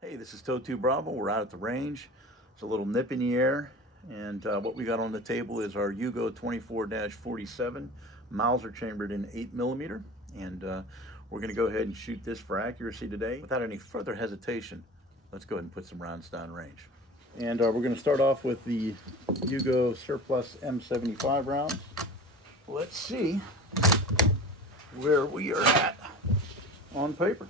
Hey, this is Toe 2 Bravo. We're out at the range. It's a little nip in the air, and what we got on the table is our YUGO 24-47 Mauser chambered in 8mm, and we're going to go ahead and shoot this for accuracy today. Without any further hesitation, let's go ahead and put some rounds down range. And we're going to start off with the YUGO Surplus M75 rounds. Let's see where we are at on paper.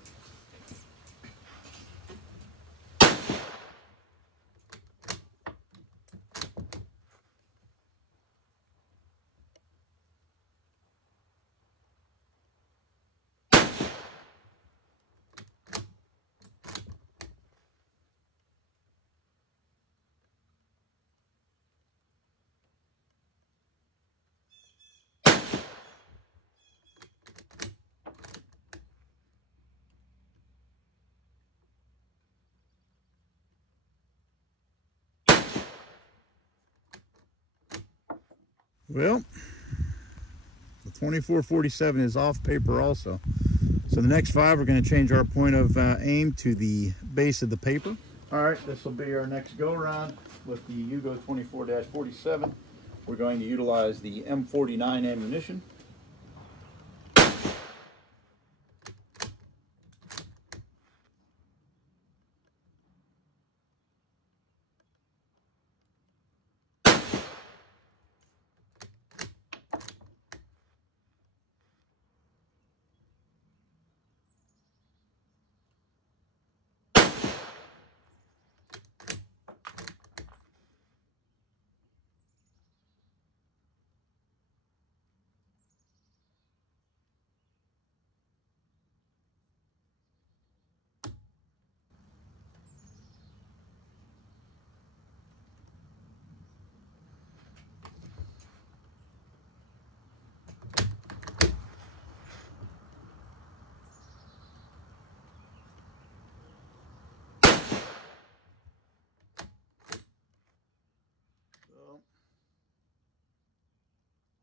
Well, the 24-47 is off paper also. So the next 5, we're going to change our point of aim to the base of the paper. All right, this will be our next go around with the YUGO 24-47. We're going to utilize the M49 ammunition.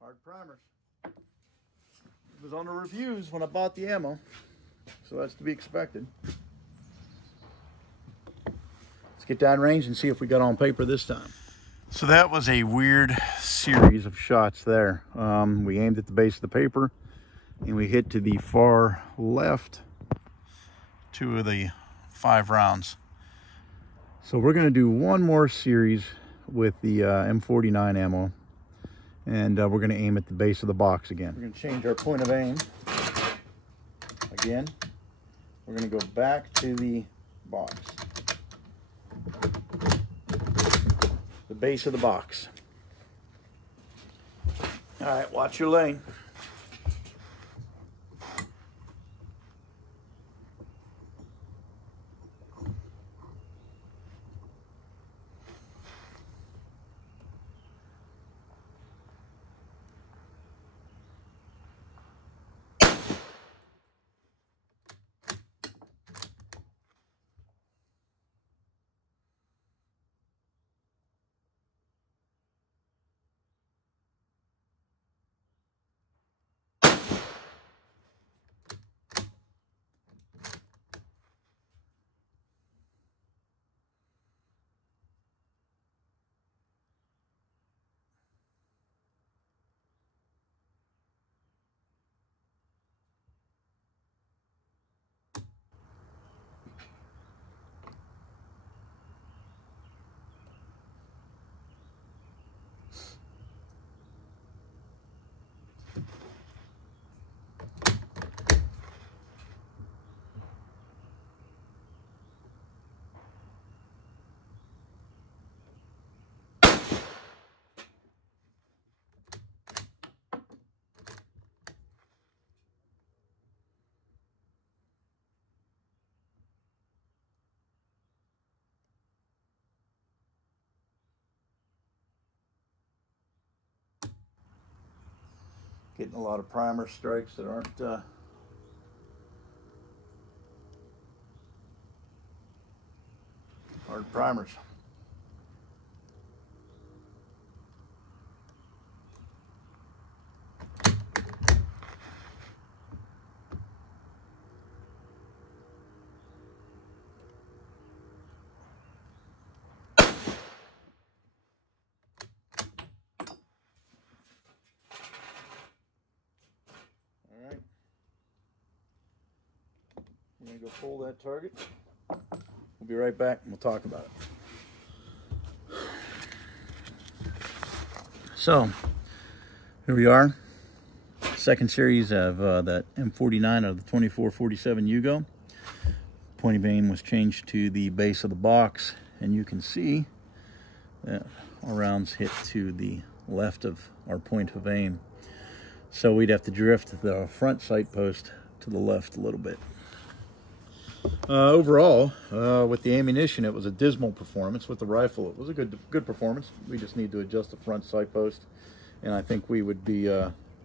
Hard primers. It was on the reviews when I bought the ammo, so that's to be expected. Let's get down range and see if we got on paper this time. So that was a weird series of shots there. We aimed at the base of the paper and we hit to the far left 2 of the 5 rounds. So we're going to do one more series with the M49 ammo, and we're going to aim at the base of the box again. We're going to change our point of aim again. We're going to go back to the box, the base of the box. All right, watch your lane. Getting a lot of primer strikes that aren't hard primers. gonna go pull that target. We'll be right back and we'll talk about it. So here we are, second series of that M49 out of the 2447 YUGO. Point of aim was changed to the base of the box, and you can see that our rounds hit to the left of our point of aim. So we'd have to drift the front sight post to the left a little bit. Overall, with the ammunition, it was a dismal performance. With the rifle, it was a good performance. We just need to adjust the front sight post, and I think we would be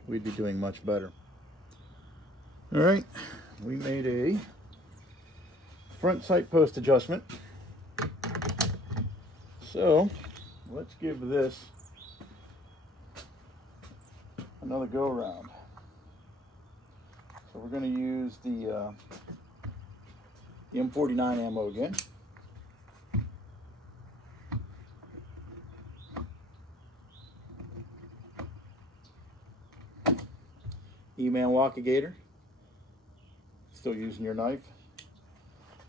we'd be doing much better. All right, we made a front sight post adjustment. So let's give this another go around. So we're going to use the M49 ammo again. E-Man Walkigator. Still using your knife.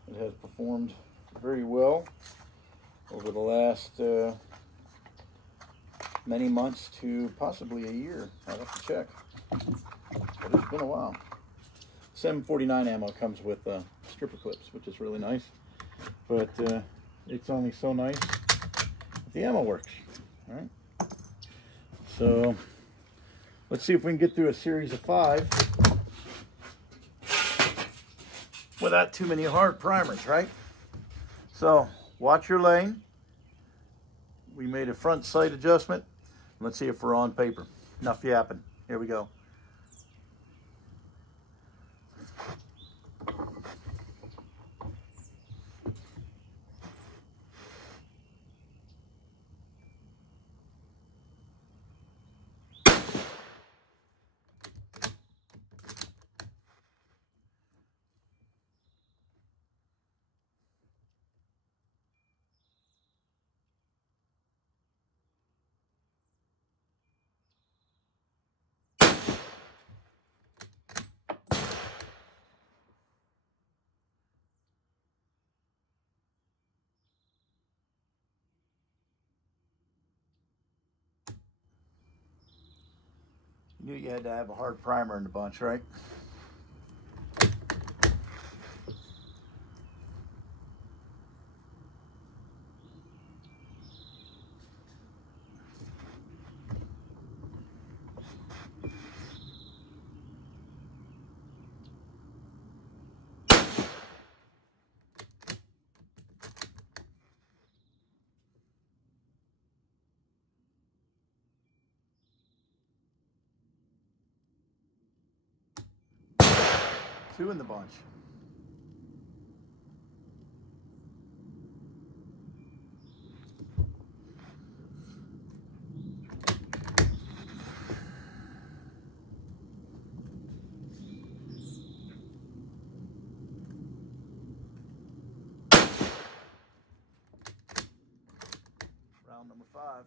It has performed very well over the last many months to possibly a year. I'll have to check, but it's been a while. 749 ammo comes with stripper clips, which is really nice, but it's only so nice if the ammo works. All right, so let's see if we can get through a series of 5 without too many hard primers, right? So watch your lane. We made a front sight adjustment. Let's see if we're on paper. Enough yapping. Here we go. You knew you had to have a hard primer in the bunch, right? Two in the bunch. Round number 5.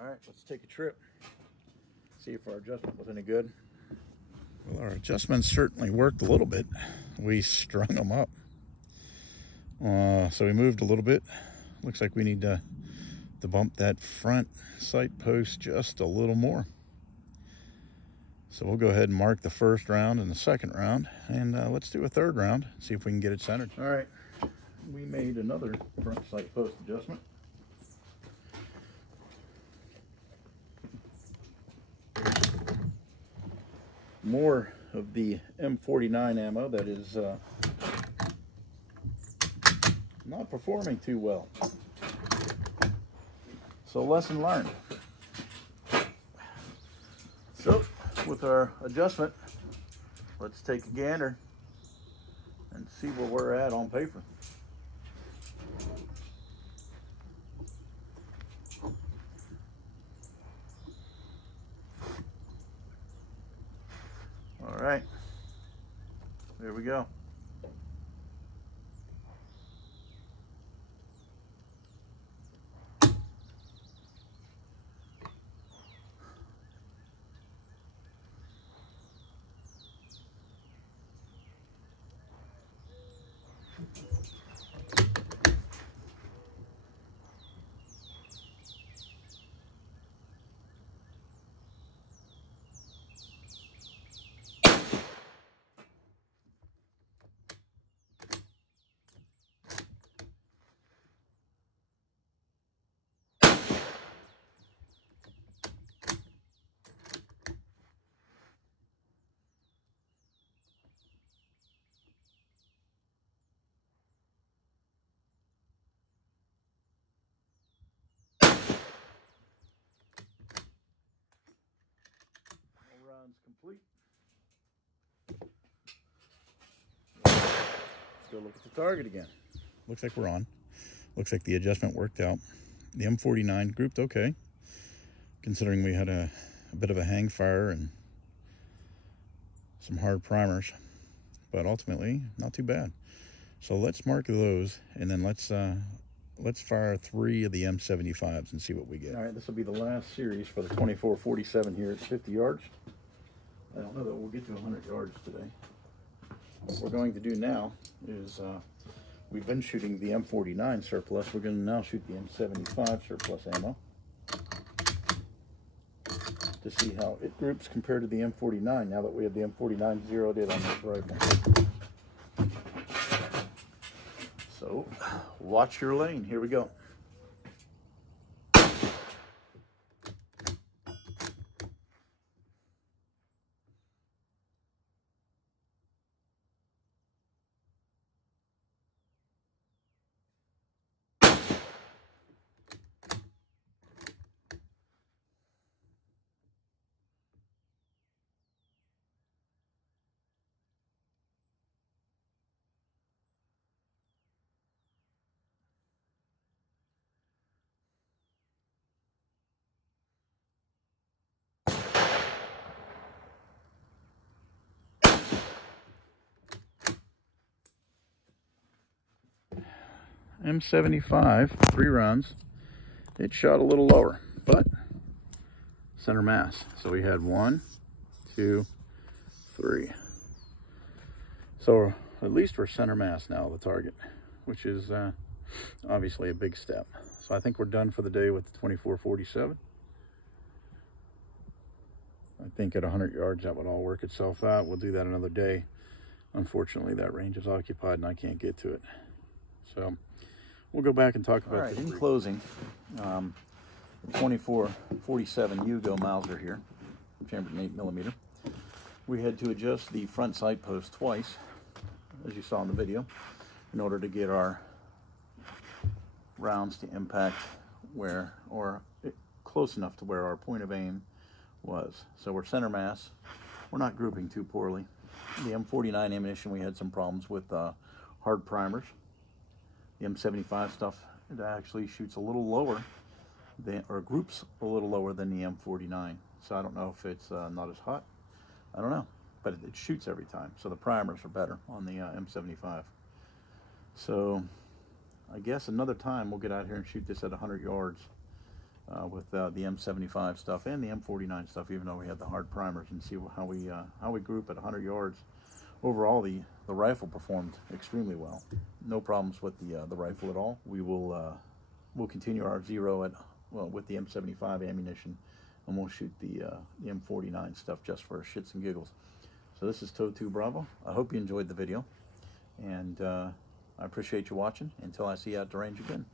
All right, let's take a trip. See if our adjustment was any good. Well, our adjustments certainly worked a little bit. We strung them up. So we moved a little bit. Looks like we need to bump that front sight post just a little more. So we'll go ahead and mark the first round and the second round, and let's do a third round, see if we can get it centered. All right, we made another front sight post adjustment. More of the M49 ammo that is not performing too well. So lesson learned. So with our adjustment, let's take a gander and see where we're at on paper. All right, there we go. complete. Let's go look at the target again. Looks like we're on. Looks like the adjustment worked out. The M49 grouped okay, considering we had a bit of a hang fire and some hard primers, but ultimately not too bad. So let's mark those, and then let's fire 3 of the M75s and see what we get. All right, this will be the last series for the 24-47 here at 50 yards. I don't know that we'll get to 100 yards today. What we're going to do now is we've been shooting the M49 surplus. We're going to now shoot the M75 surplus ammo to see how it groups compared to the M49 now that we have the M49 zeroed in on this rifle. So, watch your lane. Here we go. M75, 3 rounds. It shot a little lower, but center mass. So we had 1, 2, 3. So at least we're center mass now, the target, which is obviously a big step. So I think we're done for the day with the 24-47. I think at 100 yards that would all work itself out. We'll do that another day. Unfortunately, that range is occupied and I can't get to it. So we'll go back and talk about this. In closing, 24-47 YUGO Mauser here, chambered in 8mm. We had to adjust the front sight post twice, as you saw in the video, in order to get our rounds to impact where, or close enough to where our point of aim was. So we're center mass. We're not grouping too poorly. The M49 ammunition, we had some problems with hard primers. The M75 stuff, it actually shoots a little lower than, or groups a little lower than the M49. So I don't know if it's not as hot. I don't know, but it shoots every time. So the primers are better on the M75. So I guess another time we'll get out here and shoot this at 100 yards with the M75 stuff and the M49 stuff, even though we had the hard primers, and see how we group at 100 yards. Overall, the rifle performed extremely well. No problems with the rifle at all. We will we'll continue our zero at with the M75 ammunition, and we'll shoot the M49 stuff just for shits and giggles. So this is Toe 2 Bravo. I hope you enjoyed the video, and I appreciate you watching. Until I see you at the range again.